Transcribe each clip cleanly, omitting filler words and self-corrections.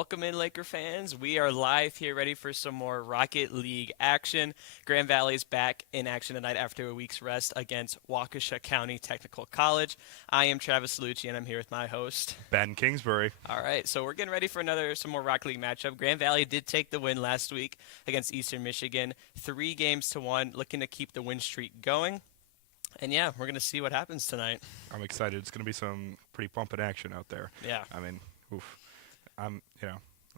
Welcome in, Laker fans. We are live here, ready for some more Rocket League action. Grand Valley's back in action tonight after a week's rest against Waukesha County Technical College. I am Travis Lucci, and I'm here with my host, Ben Kingsbury. All right, so we're getting ready for some more Rocket League matchup. Grand Valley did take the win last week against Eastern Michigan, 3-1, looking to keep the win streak going. And yeah, we're gonna see what happens tonight. I'm excited. It's going to be some pretty pumping action out there. Yeah. I mean, oof.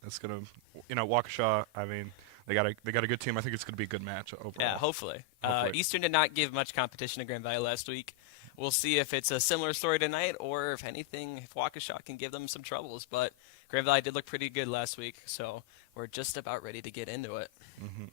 It's going to, Waukesha, I mean, they got a good team. I think it's going to be a good match overall. Yeah, hopefully. Hopefully. Eastern did not give much competition to Grand Valley last week. We'll see if it's a similar story tonight, or if anything, if Waukesha can give them some troubles. But Grand Valley did look pretty good last week, so we're just about ready to get into it. Mm-hmm.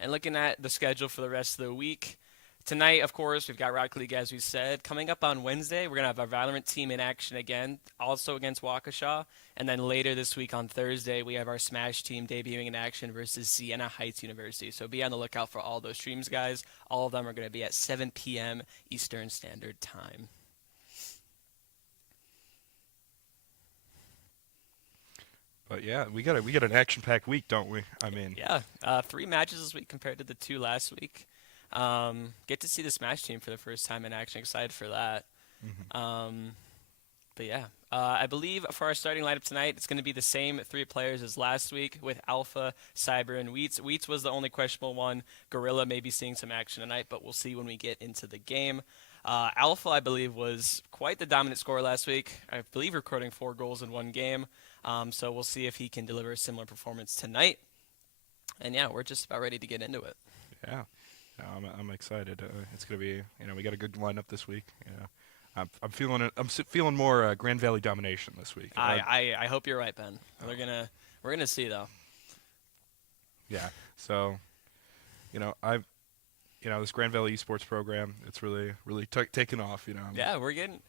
And looking at the schedule for the rest of the week, tonight, of course, we've got Rocket League, as we said. Coming up on Wednesday, we're going to have our Valorant team in action again, also against Waukesha. And then later this week on Thursday, we have our Smash team debuting in action versus Siena Heights University. So be on the lookout for all those streams, guys. All of them are going to be at 7 p.m. Eastern Standard Time. But yeah, we got an action-packed week, don't we? I mean, Yeah, 3 matches this week compared to the 2 last week. Get to see the Smash team for the first time in action. Excited for that. mm-hmm. But yeah, I believe for our starting lineup tonight, it's going to be the same 3 players as last week with Alpha, Cyber, and Wheats. Wheats was the only questionable one. Gorilla may be seeing some action tonight, but we'll see when we get into the game. Alpha, I believe, was quite the dominant scorer last week. I believe recording 4 goals in 1 game. So we'll see if he can deliver a similar performance tonight. And yeah, we're just about ready to get into it. Yeah. No, I'm excited. It's going to be, we got a good lineup this week. I'm feeling it. I'm feeling more Grand Valley domination this week. I hope you're right, Ben. We're gonna see though. Yeah. So, this Grand Valley esports program, it's really taken off. Yeah, we're getting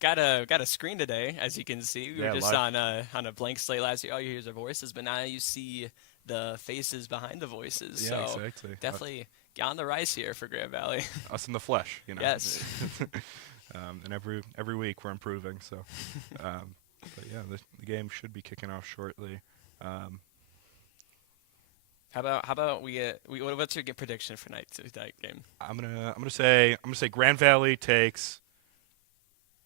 got a screen today, as you can see. We were just on a blank slate last year. All you hear is our voices, but now you see the faces behind the voices. Yeah, so exactly. Definitely get on the rise here for Grand Valley. Us in the flesh, Yes. And every week we're improving. So, but yeah, the game should be kicking off shortly. How about what's your prediction for tonight's game? I'm gonna say Grand Valley takes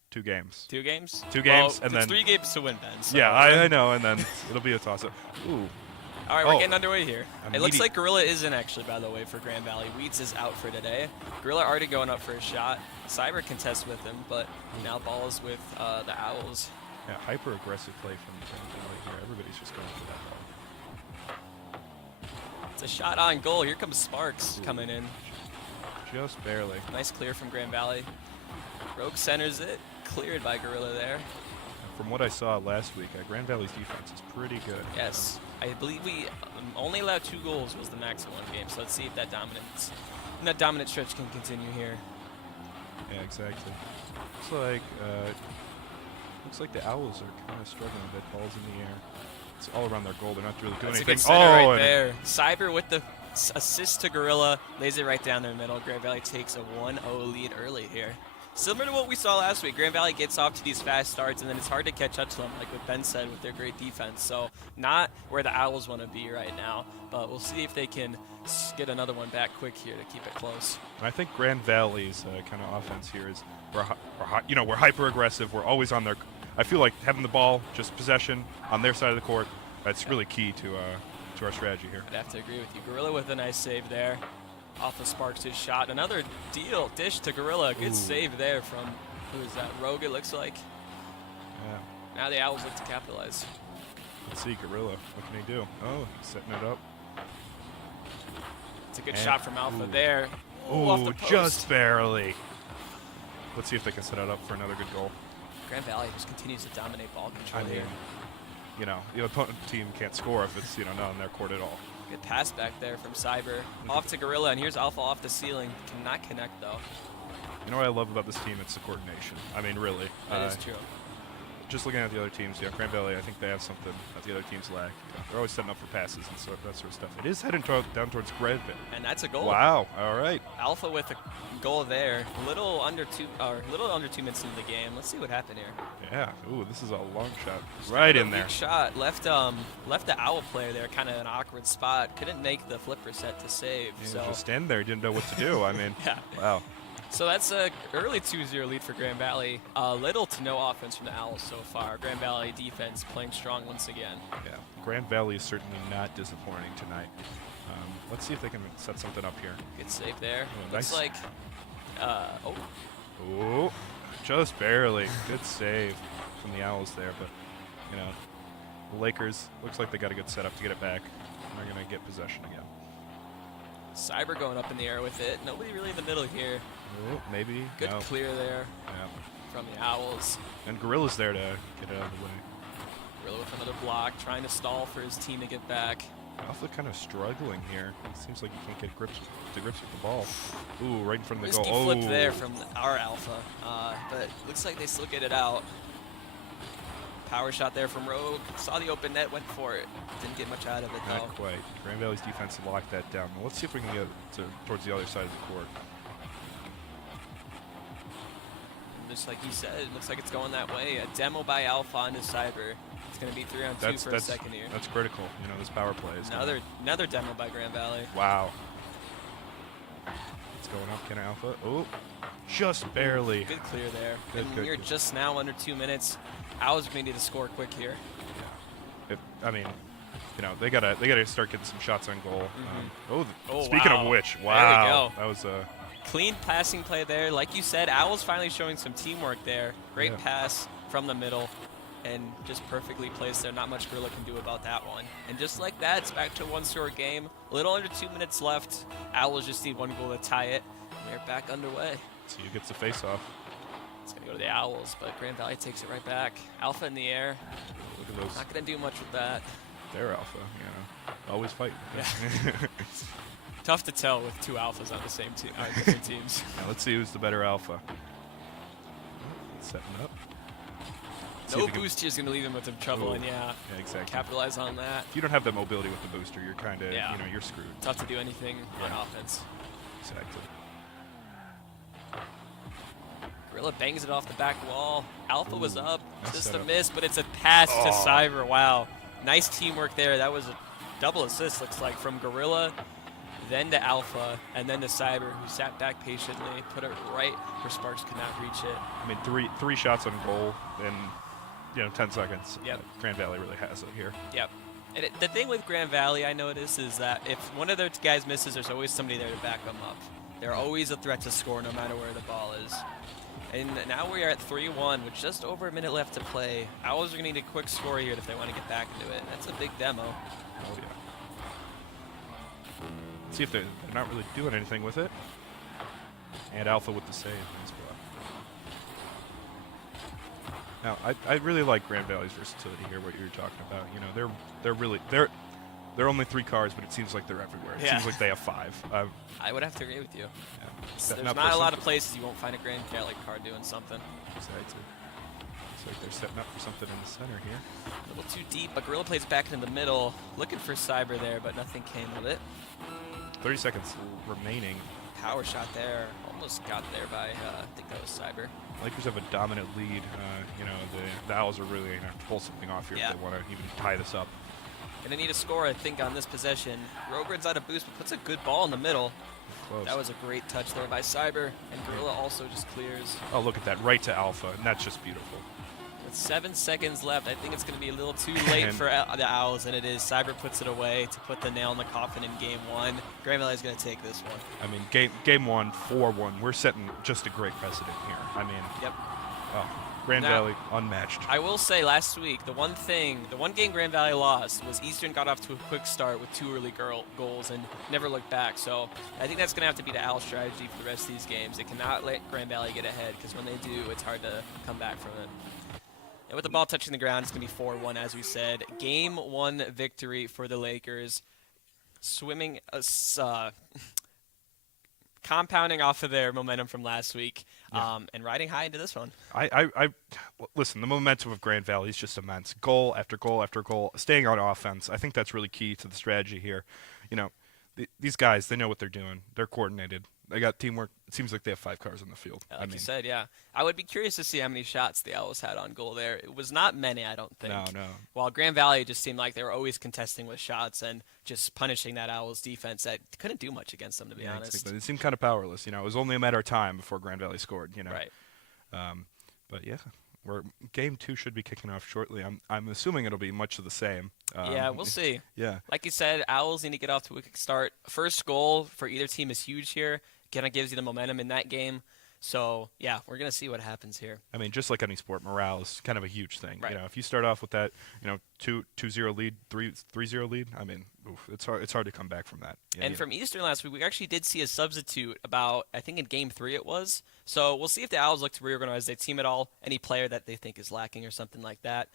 2 games. 2 games? 2 games, well, and it's then 3 games to win, Ben. So. Yeah, I know, and then it'll be a toss-up. Ooh. All right, we're getting underway here. A It looks meaty- like Gorilla isn't actually, by the way, for Grand Valley. Wheats is out for today. Gorilla already going up for a shot. Cyber contests with him, but now ball is with the Owls. Yeah, hyper-aggressive play from Grand Valley here. Everybody's just going for that ball. It's a shot on goal. Here comes Sparks coming in. Just barely. Nice clear from Grand Valley. Rogue centers it. Cleared by Gorilla there. From what I saw last week, Grand Valley's defense is pretty good. Yes. I believe we only allowed 2 goals was the max in 1 game, so let's see if that dominant stretch can continue here. Yeah, exactly. Looks like the Owls are kind of struggling a bit. Balls in the air. It's all around their goal. They're not really doing That's anything. A good center right there. Cyber with the assist to Gorilla, lays it right down their middle. Grand Valley takes a 1-0 lead early here. Similar to what we saw last week, Grand Valley gets off to these fast starts, and then it's hard to catch up to them, like what Ben said, with their great defense. So not where the Owls want to be right now, but we'll see if they can get another one back quick here to keep it close. And I think Grand Valley's kind of offense here is we're hyper aggressive. We're always on their. I feel like having the ball, just possession on their side of the court, that's really key to our strategy here. I'd have to agree with you. Gorilla with a nice save there. Off of Sparks' shot. Another dish to Gorilla. Good save there from, who is that, Rogue, it looks like. Yeah. Now the Owls look to capitalize. Let's see, Gorilla. What can he do? Oh, he's setting it up. It's a good shot from Alpha there. Off the post. Just barely. Let's see if they can set it up for another good goal. Grand Valley just continues to dominate ball control I mean, here. the opponent team can't score if it's, not on their court at all. Good pass back there from Cyber. Off to Gorilla, and here's Alpha off the ceiling. Cannot connect, though. You know what I love about this team? It's the coordination. I mean, really. That is true. just looking at the other teams, yeah, Grand Valley, I think they have something that the other teams lack. They're always setting up for passes and that sort of stuff. It is heading down towards Granville. And that's a goal. Wow. All right. Alpha with a goal there. A little under 2 minutes into the game. Let's see what happened here. Yeah. Ooh, this is a long shot. Right in there. Shot. Left the Owl player there kind of an awkward spot. Couldn't make the flipper set to save. Yeah, so just stand there. Didn't know what to do. I mean, yeah. Wow. So that's a early 2-0 lead for Grand Valley. Little to no offense from the Owls so far. Grand Valley defense playing strong once again. Yeah, Grand Valley is certainly not disappointing tonight. Let's see if they can set something up here. Good save there. Oh, Looks nice. like, Oh, just barely. Good save from the Owls there, but the Lakers looks like they got a good setup to get it back. And they're gonna get possession again. Cyber going up in the air with it. Nobody really in the middle here. Oh, maybe. Good No. clear there Yeah. from the Owls. And Gorilla's there to get it out of the way. Gorilla with another block, trying to stall for his team to get back. Alpha kind of struggling here. It seems like you can't get grips with the ball. Ooh, right in front of the Risky goal. flip Oh. there from our Alpha, but looks like they still get it out. Power shot there from Rogue. Saw the open net, went for it. Didn't get much out of it, though. Not quite. Grand Valley's defense locked that down. Well, let's see if we can get towards the other side of the court. And just like you said, it looks like it's going that way. A demo by Alpha onto Cyber. It's going to be 3-on-2 for a second here. That's critical. This power play is Another demo by Grand Valley. Wow. It's going up. Can Alpha? Oh, just barely. Good clear there. Good, And good, we're good. just now under 2 minutes. Owls are going to need to score quick here. They gotta start getting some shots on goal. Oh, speaking wow. of which, There we wow, go. that was a Clean passing play there. Like you said, Owls finally showing some teamwork there. Great Yeah. pass from the middle and just perfectly placed there. Not much Gorilla can do about that one. And just like that, it's back to a one-score game. A little under 2 minutes left. Owls just need one goal to tie it. And they're back underway. so you gets the face off. It's going to go to the Owls, but Grand Valley takes it right back. Alpha in the air. Look at those. Not going to do much with that. They're Alpha. Always fighting. Yeah. Tough to tell with two Alphas on the same team, different teams. Now let's see who's the better Alpha. Setting up. See No if we can- booster is going to leave him with some trouble, Oh, and yeah, exactly. capitalize on that. If you don't have that mobility with the booster, you're kind of, Yeah. you're screwed. Tough to do anything on Yeah. offense. Exactly. Gorilla bangs it off the back wall. Alpha was Ooh, up, nice just a setup. miss, but it's a pass to Oh. Cyber. Wow, nice teamwork there. That was a double assist, looks like, from Gorilla, then to Alpha, and then to Cyber, who sat back patiently, put it right where Sparks could not reach it. I mean, three shots on goal in 10 seconds. Yep. Grand Valley really has it here. Yep. And the thing with Grand Valley, I notice, is that if one of their guys misses, there's always somebody there to back them up. They're always a threat to score no matter where the ball is. And now we are at 3-1 with just over a minute left to play. Owls are going to need a quick score here if they want to get back into it. That's a big demo. Oh, yeah. Let's see if they're not really doing anything with it. And Alpha with the save. Nice block. Now, I really like Grand Valley's versatility here, what you were talking about. They're only 3 cars, but it seems like they're everywhere. It Yeah. seems like they have 5. I would have to agree with you. Setting There's up not for a lot of something. places you won't find a Grand Valley car doing something. Exactly. Looks like they're setting up for something in the center here. A little too deep, but Gorilla plays back in the middle, looking for Cyber there, but nothing came of it. 30 seconds remaining. Power shot there, almost got there by, I think that was Cyber. Lakers have a dominant lead. The Owls are really going to have to pull something off here Yeah. if they want to even tie this up. Gonna need a score, I think, on this possession. Rogren's out of boost, but puts a good ball in the middle. Close. That was a great touch there by Cyber, and Gorilla also just clears. Oh, look at that. Right to Alpha, and that's just beautiful. With 7 seconds left, I think it's gonna be a little too late And- for the Owls, and it is. Cyber puts it away to put the nail in the coffin in game 1. Grand Valley's gonna take this one. I mean, game 1, 4-1. We're setting just a great precedent here. I mean, Yep. Grand Now- Valley unmatched. I will say last week, the one game Grand Valley lost was Eastern got off to a quick start with 2 early goals and never looked back. So I think that's going to have to be the Owl strategy for the rest of these games. They cannot let Grand Valley get ahead because when they do, it's hard to come back from it. And with the ball touching the ground, it's going to be 4-1, as we said. Game 1 victory for the Lakers. Compounding off of their momentum from last week. and riding high into this one. Listen, the momentum of Grand Valley is just immense. Goal after goal after goal, staying on offense. I think that's really key to the strategy here. You know, these guys, they know what they're doing. They're coordinated. They got teamwork. It seems like they have 5 cars on the field. Like you said, yeah. I would be curious to see how many shots the Owls had on goal there. It was not many, I don't think. No. While Grand Valley just seemed like they were always contesting with shots and just punishing that Owls defense that couldn't do much against them, to be honest. Exactly. It seemed kind of powerless. You know, it was only a matter of time before Grand Valley scored. You know. Right. But yeah, game 2 should be kicking off shortly. I'm assuming it'll be much of the same. Yeah, we'll see. Yeah. Like you said, Owls need to get off to a quick start. First goal for either team is huge here. Kind of gives you the momentum in that game. So, yeah, we're going to see what happens here. I mean, just like any sport, morale is kind of a huge thing. Right. You know, if you start off with that, 2-0 lead, 3-0 lead, I mean, it's hard to come back from that. Yeah, and from Eastern last week, we actually did see a substitute I think in game 3 it was. So we'll see if the Owls look to reorganize their team at all, any player that they think is lacking or something like that.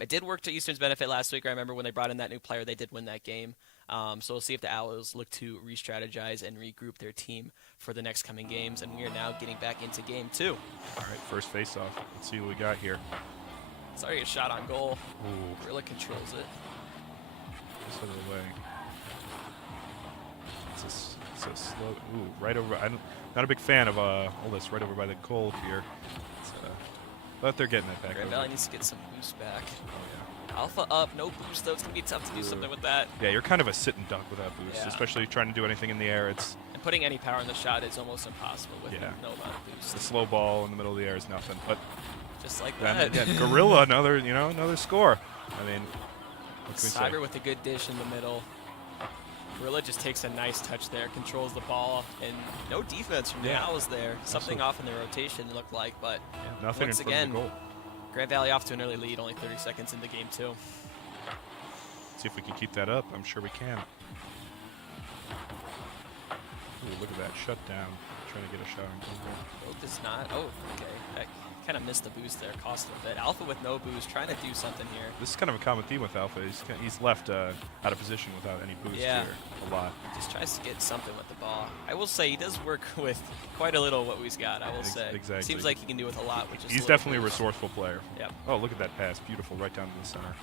It did work to Eastern's benefit last week. I remember when they brought in that new player, they did win that game. So we'll see if the Owls look to re-strategize and regroup their team for the next coming games. And we are now getting back into game 2. All right, first face-off. Let's see what we got here. It's already a shot on goal. Ooh. Gorilla controls it. Just out of the way. It's a slow. Ooh, right over. I'm not a big fan of all this right over by the goal here. But they're getting it back. Grand Valley needs to get some boost back. Alpha up, no boost though. It's gonna be tough to do something with that. Yeah, you're kind of a sit and duck without boost, especially trying to do anything in the air. And putting any power in the shot is almost impossible with no amount of boost. The slow ball in the middle of the air is nothing. But just like that. Gorilla, another score. I mean, what can we say? Cyber with a good dish in the middle. Gorilla just takes a nice touch there, controls the ball, and no defense from the Owls there. Something off in the rotation looked like, but nothing once in front again, of the goal. Grand Valley off to an early lead, only 30 seconds into game 2. See if we can keep that up. I'm sure we can. Ooh, look at that shutdown. Trying to get a shot on goal. Both does not. Oh, okay. That kind of missed the boost there. Cost a bit. Alpha with no boost, trying to do something here. This is kind of a common theme with Alpha. He's left out of position without any boost here a lot. Just tries to get something with the ball. I will say he does work with quite a little of what we've got, I will say. Exactly. Seems like he can do with a lot. Which is he's definitely a resourceful player. Yep. Oh, look at that pass. Beautiful, right down to the center.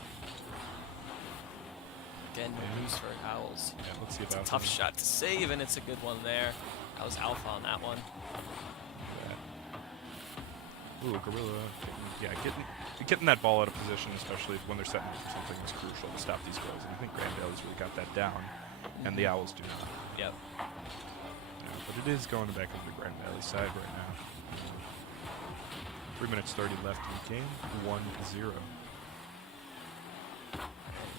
Again, no boost for Owls. Yeah, let's see if it's a tough shot to save, and it's a good one there. That was Alpha on that one. Ooh, Gorilla. Getting that ball out of position, especially when they're setting for something, is crucial to stop these goals. And I think Grand Valley's really got that down, and the Owls do not. Yep. Yeah, but it is going back over to Grand Valley's side right now. 3 minutes 30 left in the game. 1-0.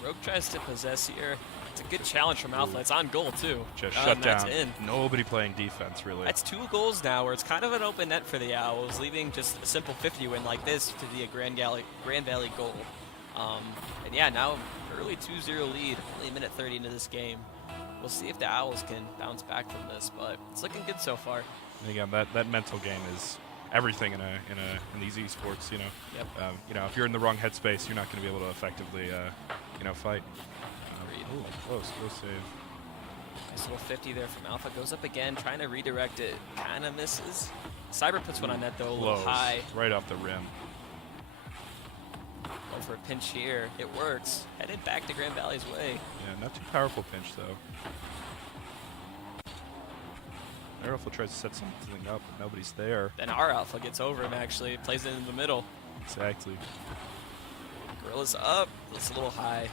Rogue tries to possess here. It's a good challenge from Alpha. It's on goal, too. Just shut down. That's in. Nobody playing defense, really. That's 2 goals now where it's kind of an open net for the Owls, leaving just a simple 50 win like this to be a Grand Valley goal. And yeah, now early 2-0 lead, only a minute 30 into this game. We'll see if the Owls can bounce back from this, but it's looking good so far. And again, that mental game is everything in these esports. Yep. If you're in the wrong headspace, you're not going to be able to effectively fight. Ooh, close save. Nice little 50 there from Alpha. Goes up again, trying to redirect it. Kind of misses. Cyber puts one on net, though, a little high. Right off the rim. Going for a pinch here. It works. Headed back to Grand Valley's way. Yeah, not too powerful pinch, though. Their Alpha tries to set something up, but nobody's there. Then our Alpha gets over him, actually. Plays it in the middle. Exactly. Gorilla's up. It's a little high.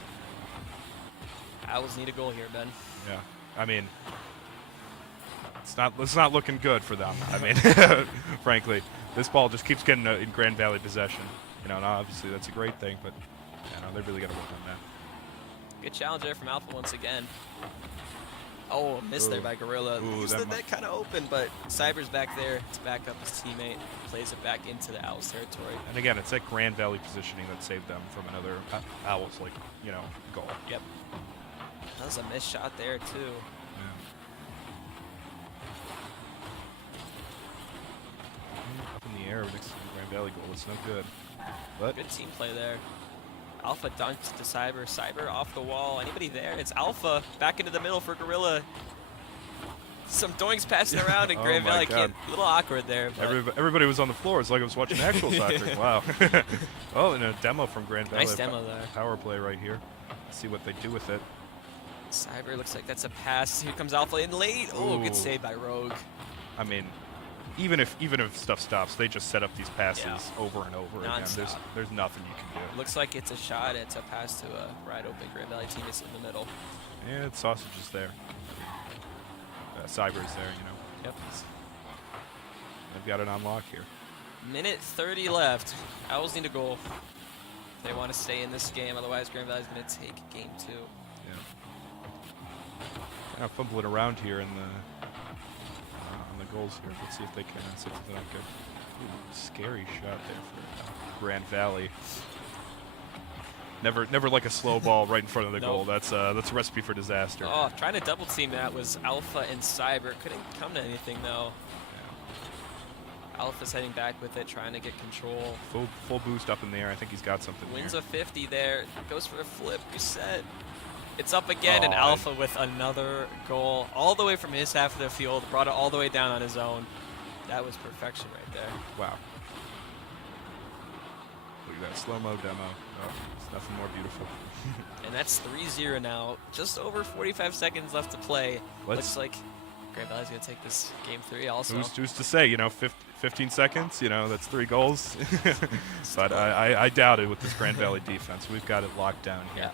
Owls need a goal here, Ben. Yeah, I mean, it's not looking good for them. I mean, frankly, this ball just keeps getting in Grand Valley possession. And obviously that's a great thing, but they really got to work on that. Good challenge there from Alpha once again. Oh, a miss there by Gorilla. Leaves the net kind of open, but Cyber's back there to back up his teammate. Plays it back into the Owls territory. And again, it's that Grand Valley positioning that saved them from another Owls goal. Yep. That was a missed shot there, too. Yeah. Up in the air next to the Grand Valley goal. It's no good. But good team play there. Alpha dunks to Cyber. Cyber off the wall. Anybody there? It's Alpha back into the middle for Gorilla. Some doinks passing around, and Oh Grand my Valley God. a little awkward there. But Everybody was on the floor. It's like I was watching actual soccer. Wow. Oh, and a demo from Grand Valley. nice demo there. Power play right here. Let's see what they do with it. Cyber looks like that's a pass. Here comes Alpha in late. Oh, Ooh. good save by Rogue. I mean, even if stuff stops, they just set up these passes Yeah. over and over again. Non-stop. There's nothing you can do. Looks like it's a shot. It's a pass to a wide open Grand Valley team is in the middle. And Sausage is there. Cyber is there, you know. Yep. They've got it on lock here. Minute 30 left. Owls need a goal. They want to stay in this game, otherwise Grand Valley's going to take game 2. Yeah. Kind of fumbling around here in the on the goals here. Let's see if they can see if they don't get scary shot there for Grand Valley. Never like a slow ball right in front of the goal. That's a recipe for disaster. Oh, trying to double team that was Alpha and Cyber. Couldn't come to anything though. Yeah. Alpha's heading back with it, trying to get control. Full boost up in the air. I think he's got something Wins here. a 50 there. Goes for a flip. Reset. It's up again, and Oh, Alpha with another goal all the way from his half of the field. Brought it all the way down on his own. That was perfection right there. Wow. Look at that slow-mo demo. Oh, it's nothing more beautiful. And that's 3-0 now. Just over 45 seconds left to play. Looks like Grand Valley's going to take this game 3 also. Who's to say, you know, 15 seconds, you know, that's 3 goals. But I doubt it with this Grand Valley defense. We've got it locked down here. Yeah.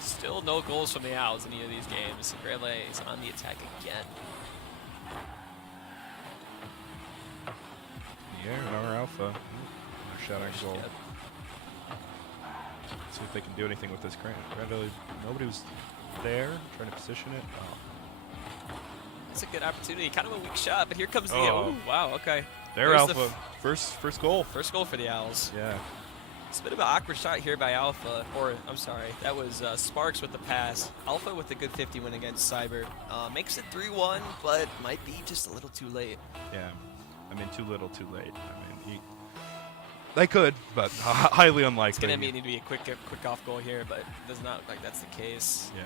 Still no goals from the Owls in any of these games. Grand Valley is on the attack again. Yeah, our Alpha. Ooh, shot on goal. Good. See if they can do anything with this Grand Valley. Nobody was there trying to position it. Oh. It's a good opportunity. Kind of a weak shot, but here comes the... Oh. Ooh, wow, okay. There, There's Alpha. First goal. First goal for the Owls. Yeah. It's a bit of an awkward shot here by Alpha, or I'm sorry, that was Sparks with the pass. Alpha with a good 50 win against Cyber. Makes it 3-1, but might be just a little too late. Yeah. I mean, too little, too late. I mean, they could, but highly unlikely. It's going to need to be a quick off goal here, but it does not look like that's the case. Yeah.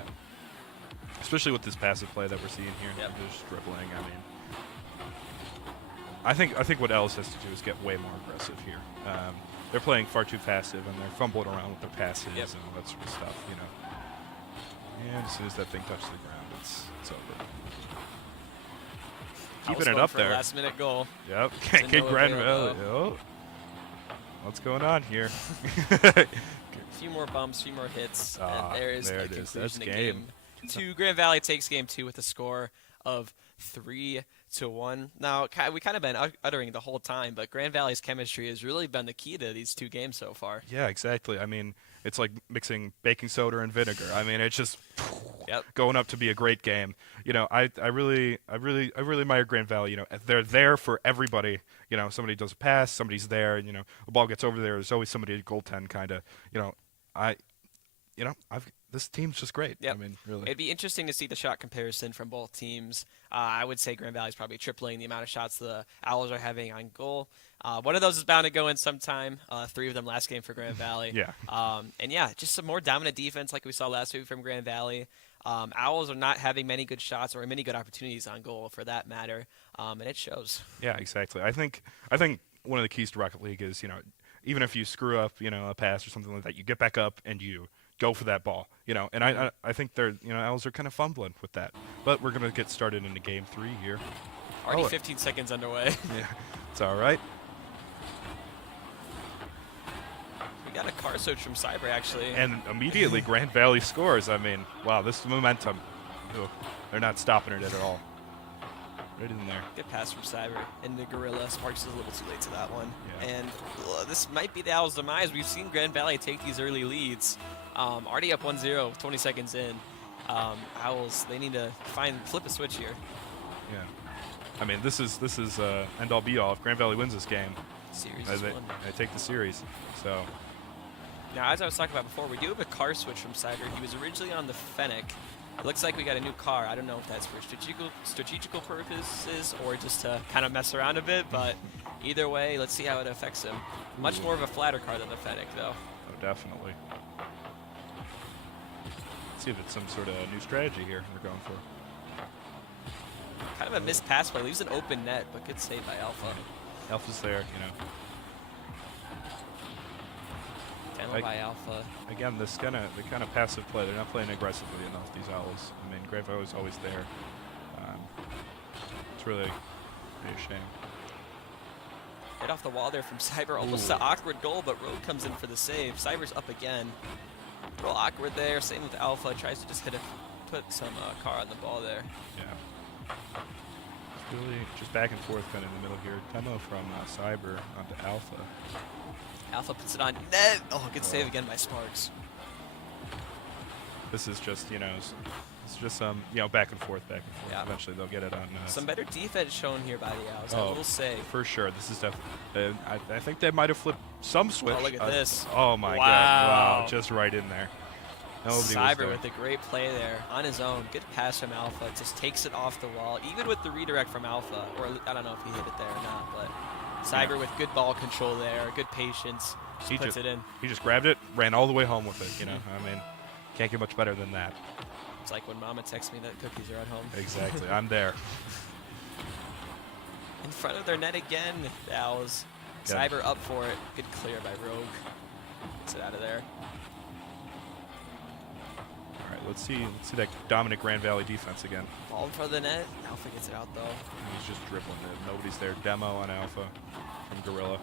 Especially with this passive play that we're seeing here. Yep. They're just dribbling. I mean, I think what Ellis has to do is get way more aggressive here. They're playing far too passive, and they're fumbling around with their passes and all that sort of stuff, you know. And as soon as that thing touches the ground, it's over. Keeping it up there. Last minute goal. Yep. To Can't get no Grand avail, Valley. Oh. What's going on here? A few more bumps, few more hits, Ah, and there is there the it is. conclusion That's of game. game 2. Grand Valley takes game 2 with a score of 3-1. Now, we kind of been uttering the whole time, but Grand Valley's chemistry has really been the key to these 2 games so far. Yeah, exactly. I mean, it's like mixing baking soda and vinegar. I mean, it's just Yep. going up to be a great game. You know, I really admire Grand Valley. You know, they're there for everybody. You know, somebody does a pass, somebody's there. You know, a ball gets over there. There's always somebody at goaltend, kind of. You know, this team's just great. Yep. I mean, really. It'd be interesting to see the shot comparison from both teams. I would say Grand Valley's probably tripling the amount of shots the Owls are having on goal. One of those is bound to go in sometime. 3 of them last game for Grand Valley. Yeah. And yeah, just some more dominant defense like we saw last week from Grand Valley. Owls are not having many good shots or many good opportunities on goal for that matter, and it shows. Yeah, exactly. I think one of the keys to Rocket League is, you know, even if you screw up, you know, a pass or something like that, you get back up and you go for that ball, you know. And I think they're, you know, Owls are kind of fumbling with that. But we're gonna get started into game 3 here. Already 15 seconds underway. Yeah, it's all right. We got a car switch from Cyber actually. And immediately Grand Valley scores. I mean, wow, this momentum. Ugh, they're not stopping it at all. Right in there. Good pass from Cyber. And the Gorilla. Sparks is a little too late to that one. Yeah. And this might be the Owls' demise. We've seen Grand Valley take these early leads. Already up 1-0, 20 seconds in. Owls, they need to flip a switch here. Yeah. I mean, this is end all be all. If Grand Valley wins this game, Series is won. they take the series. So. Now, as I was talking about before, we do have a car switch from Cyber. He was originally on the Fennec. It looks like we got a new car. I don't know if that's for strategical purposes or just to kind of mess around a bit, but either way, let's see how it affects him. Much more of a flatter car than the Fennec, though. Oh, definitely. Let's see if it's some sort of new strategy here we're going for. Kind of a missed pass play. Leaves an open net, but good save by Alpha. Alpha's there, you know. Handled by Alpha. Again, the kind of passive play. They're not playing aggressively enough, these Owls. I mean, Grand Valley is always there. It's really a shame. Right off the wall there from Cyber. Almost an awkward goal, but Rogue comes in for the save. Cyber's up again. Real awkward there. Same with Alpha. Tries to just put some car on the ball there. Yeah. It's really just back and forth kind of in the middle here. Demo from Cyber onto Alpha. Alpha puts it on net. Oh, good save again by Sparks. This is just, you know, it's just some, you know, back and forth. Yeah. Eventually they'll get it on. Some better defense shown here by the Owls, I will say. For sure. This is definitely, I think they might have flipped some switch. Oh, look at this. Oh, my God. Wow. Just right in there. Nobody Cyber with a great play there on his own. Good pass from Alpha. Just takes it off the wall, even with the redirect from Alpha. Or I don't know if he hit it there or not, but Cyber with good ball control there, good patience. He puts it in. He just grabbed it, ran all the way home with it, you know. I mean, can't get much better than that. It's like when Mama texts me that cookies are at home. Exactly. I'm there. In front of their net again, the Owls. Yeah. Cyber up for it. Good clear by Rogue. Gets it out of there. All right, let's see that dominant Grand Valley defense again. Ball in front of the net. Alpha gets it out though. He's just dribbling it. Nobody's there. Demo on Alpha from Gorilla.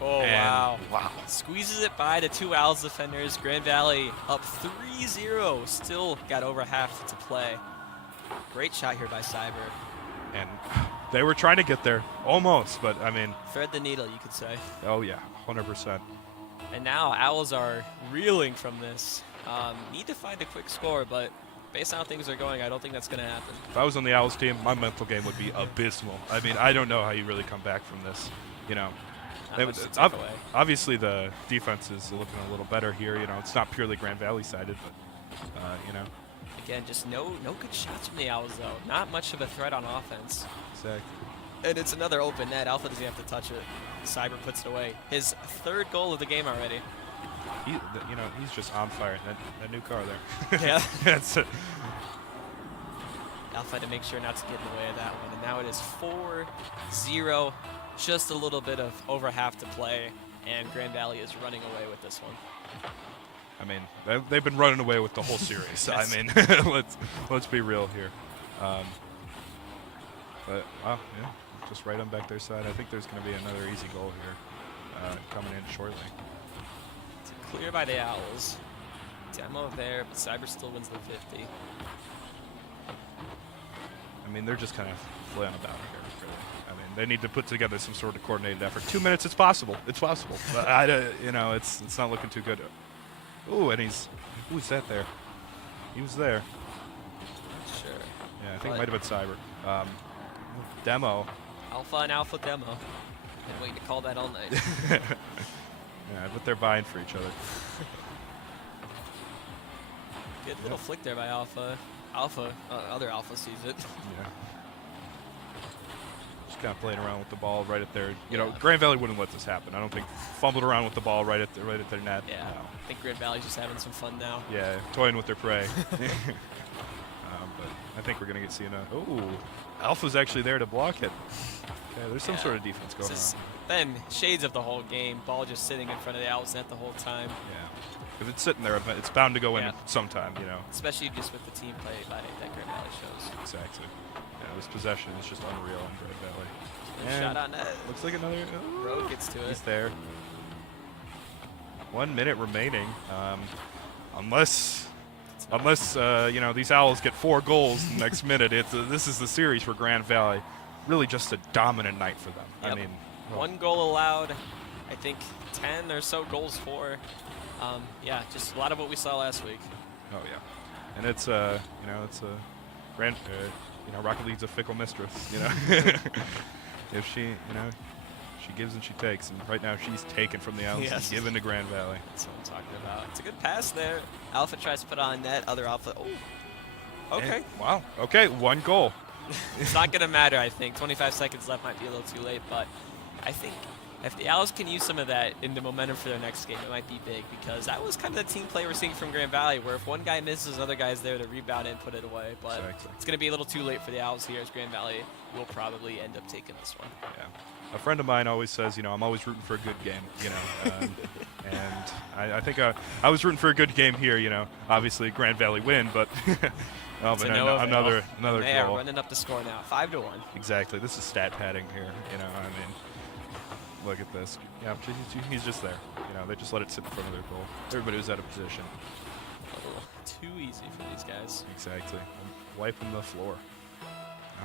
Oh, and wow. Squeezes it by the two Owls defenders. Grand Valley up 3-0. Still got over half to play. Great shot here by Cyber. And they were trying to get there, almost, but I mean. Thread the needle, you could say. Oh, yeah, 100%. And now Owls are reeling from this. Need to find a quick score, but based on how things are going, I don't think that's going to happen. If I was on the Owls team, my mental game would be abysmal. I mean, I don't know how you really come back from this, you know. Obviously, the defense is looking a little better here. You know, it's not purely Grand Valley sided, but you know. Again, just no good shots from the Owls though. Not much of a threat on offense. Exactly. And it's another open net. Alpha doesn't have to touch it. Cyber puts it away. His third goal of the game already. You know, he's just on fire. That new car there. Yeah. That's it. Alpha had to make sure not to get in the way of that one. And now it is 4-0. Just a little bit of over half to play, and Grand Valley is running away with this one. I mean, they've been running away with the whole series. Yes. I mean, let's be real here. But wow, yeah, just right on back their side. I think there's going to be another easy goal here coming in shortly. It's clear by the Owls. Demo there, but Cyber still wins the 50. I mean, they're just kind of flailing about here. Really. I mean, they need to put together some sort of coordinated effort. 2 minutes, it's possible. It's possible. But you know, it's not looking too good. Ooh, and who's that there? He was there. Sure. Yeah, I think it might have been Cyber. Demo. Alpha and Alpha Demo. Been waiting to call that all night. Yeah, but they're buying for each other. Good little flick there by Alpha. Other Alpha sees it. Yeah. Just kind of playing around with the ball right at their. You know, Grand Valley wouldn't let this happen. I don't think fumbled around with the ball right at their net. Yeah. No. I think Grand Valley's just having some fun now. Yeah, toying with their prey. But I think we're gonna get seeing a. Ooh, Alpha's actually there to block it. Okay, there's some sort of defense going on. Then shades of the whole game. Ball just sitting in front of the Owls net the whole time. Yeah. If it's sitting there, it's bound to go in sometime, you know. Especially just with the team play that Grand Valley shows. Exactly. Yeah, this possession is just unreal in Grand Valley. Shot on net. Looks like another. Rogue gets to it. He's there. 1 minute remaining. Unless you know, these Owls get 4 goals the next minute, this is the series for Grand Valley. Really just a dominant night for them. Yep. I mean, 1 goal allowed. I think 10 or so goals for. Yeah, just a lot of what we saw last week. Oh yeah, and it's you know, it's a grand. You know, Rocket League's a fickle mistress. You know, if she, you know, she gives and she takes, and right now she's taken from the Owls and given to Grand Valley. That's what I'm talking about. It's a good pass there. Alpha tries to put on net. Other Alpha. Oh. Okay. And, wow. Okay, 1 goal. It's not going to matter, I think. 25 seconds left might be a little too late, but I think If the Owls can use some of that in the momentum for their next game, it might be big because that was kind of the team play we're seeing from Grand Valley, where if one guy misses, another guy's there to rebound and put it away. But Exactly. it's going to be a little too late for the Owls here, as Grand Valley will probably end up taking this one. Yeah. A friend of mine always says, I'm always rooting for a good game, and I think I was rooting for a good game here, Obviously, Grand Valley win, but It's another they are goal. running up the score now, 5-1. Exactly. This is stat padding here, look at this. Yeah, he's just there. They just let it sit in front of their goal. Everybody was out of position. A little too easy for these guys. Exactly. Wiping the floor.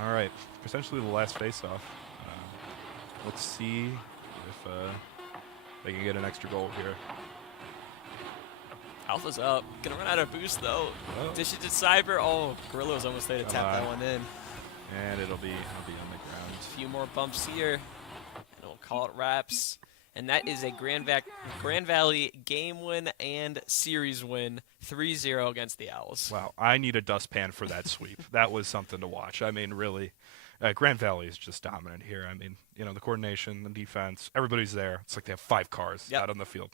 All right. Potentially the last face-off. Let's see if they can get an extra goal here. Alpha's up. Gonna run out of boost though. Oh. Dish it to Cyber. Oh, Gorilla was almost there to tap that one in. And it'll be on the ground. A few more bumps here. And we'll call it wraps. And that is a Grand Valley game win and series win, 3-0 against the Owls. Wow, I need a dustpan for that sweep. That was something to watch. I mean, really, Grand Valley is just dominant here. I mean, the coordination, the defense, everybody's there. It's like they have 5 cars out on the field.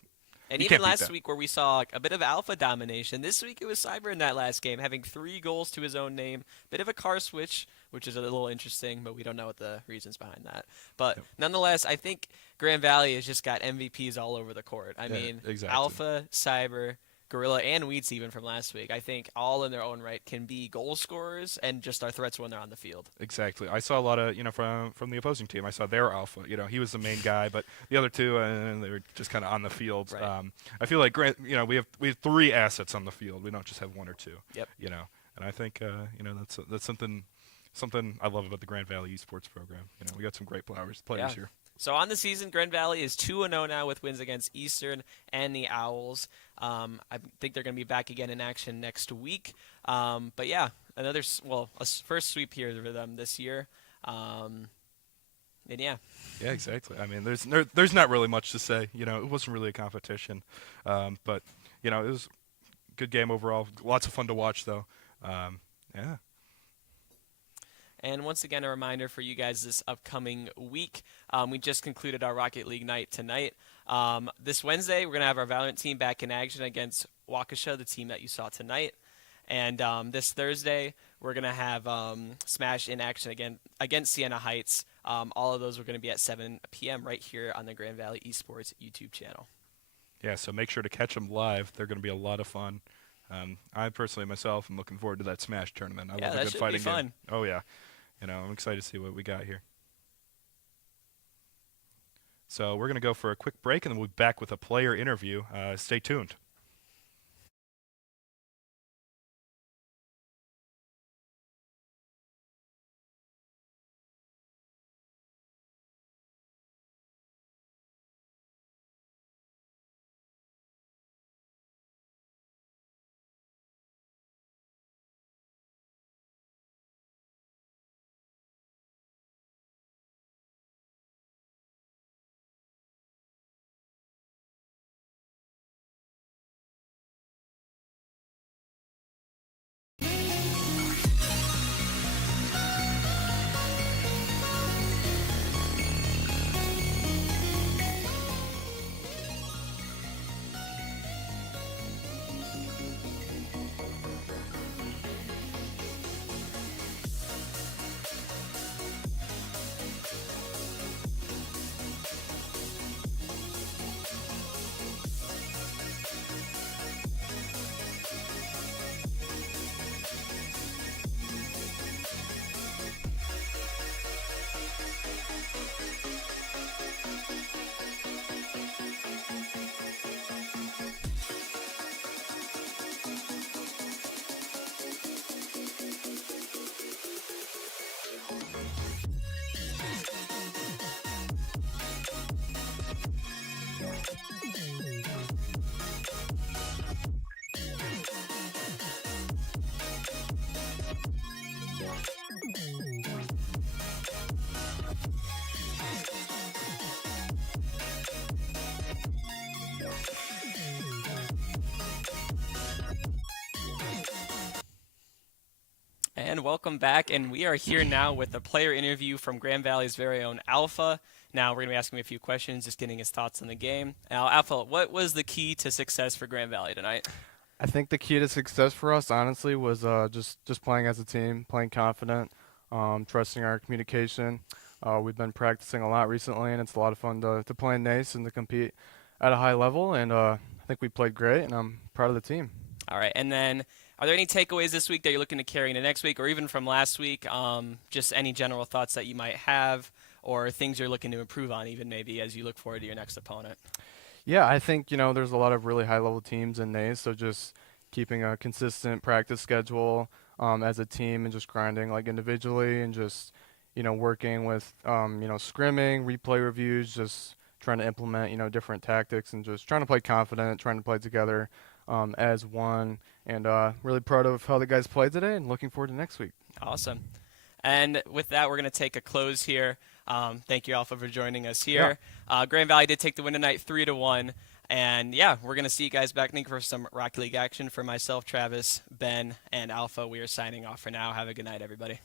And You even can't beat last that. week where we saw a bit of Alpha domination, this week it was Cyber in that last game, having 3 goals to his own name. Bit of a car switch, which is a little interesting, but we don't know what the reasons behind that. But nonetheless, I think Grand Valley has just got MVPs all over the court. I mean, exactly. Alpha, Cyber, Gorilla, and Wheats even from last week, I think all in their own right can be goal scorers and just our threats when they're on the field. Exactly. I saw a lot of, from the opposing team. I saw their alpha. He was the main guy, but the other two, they were just kind of on the field. Right. I feel like we have 3 assets on the field. We don't just have 1 or 2. Yep. And I think that's something I love about the Grand Valley Esports program. We got some great players here. So on the season, Grand Valley is 2-0 now with wins against Eastern and the Owls. I think they're going to be back again in action next week. But yeah, a first sweep here for them this year. And yeah. Yeah, exactly. I mean, there's not really much to say. It wasn't really a competition, but it was a good game overall. Lots of fun to watch, though. Yeah. And once again, a reminder for you guys this upcoming week. We just concluded our Rocket League night tonight. This Wednesday, we're going to have our Valorant team back in action against Waukesha, the team that you saw tonight. And this Thursday, we're going to have Smash in action again against Siena Heights. All of those are going to be at 7 p.m. right here on the Grand Valley Esports YouTube channel. Yeah, so make sure to catch them live. They're going to be a lot of fun. I personally, myself, am looking forward to that Smash tournament. I love a good fighting game. Oh, yeah. I'm excited to see what we got here. So we're going to go for a quick break, and then we'll be back with a player interview. Stay tuned. And welcome back. And we are here now with a player interview from Grand Valley's very own Alpha. Now we're going to be asking him a few questions, just getting his thoughts on the game. Now, Alpha, what was the key to success for Grand Valley tonight? I think the key to success for us, honestly, was just playing as a team, playing confident, trusting our communication. We've been practicing a lot recently, and it's a lot of fun to play in NACE and to compete at a high level. And I think we played great, and I'm proud of the team. All right. And then are there any takeaways this week that you're looking to carry into next week or even from last week? Just any general thoughts that you might have or things you're looking to improve on even maybe as you look forward to your next opponent? Yeah, I think, there's a lot of really high-level teams in NACE, so just keeping a consistent practice schedule as a team and just grinding like individually and just, working with, scrimming, replay reviews, just trying to implement, different tactics and just trying to play confident, trying to play together as one. And really proud of how the guys played today and looking forward to next week. Awesome. And with that, we're going to take a close here. Thank you, Alpha, for joining us here. Grand Valley did take the win tonight, 3-1. And yeah, we're going to see you guys back, I think, for some Rocket League action. For myself, Travis, Ben, and Alpha, we are signing off for now. Have a good night, everybody.